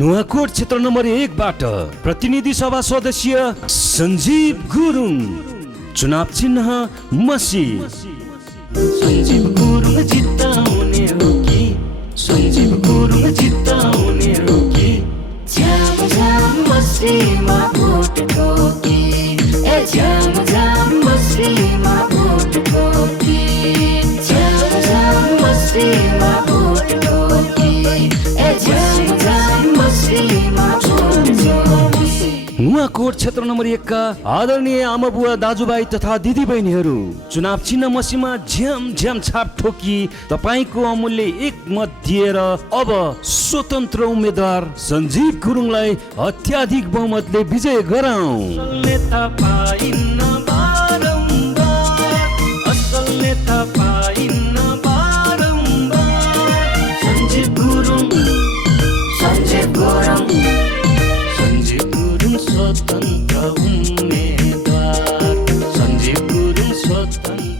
नुवाकोट क्षेत्र नम्बर 1 बाट प्रतिनिधि सभा सदस्य सञ्जीव गुरुङ, चुनाव चिन्ह मसी। सञ्जीव गुरुङ जित्ताउने हो कि, सञ्जीव गुरुङ जित्ताउने हो कि, झ्याम झ्याम मसीमा भोट ठोकी, ए झ्याम झ्याम मसीमा भोट ठोकी, झ्याम झ्याम मसीमा भोट ठोकी, ए झ्याम झ्याम मसीमा भोट ठोकी। नुवाकोट क्षेत्र नम्बर 1 का आदरणीय आमाबुवा दाजुभाइ तथा दिदीबहिनीहरू, चुनाव चिन्ह मसीमा झ्याम झ्याम छाप ठोकी तपाईको अमूल्य 1 मत दिएर अब स्वतन्त्र उम्मेदवार सञ्जीव गुरुङलाई अत्याधिक बहुमतले विजय गराऊ। सञ्जीव गुरुङ, सञ्जीव गुरुङ, सञ्जीव गुरुङ स्वतन्त्र उम्मेदवार, सञ्जीव गुरुङ स्वतन्त्र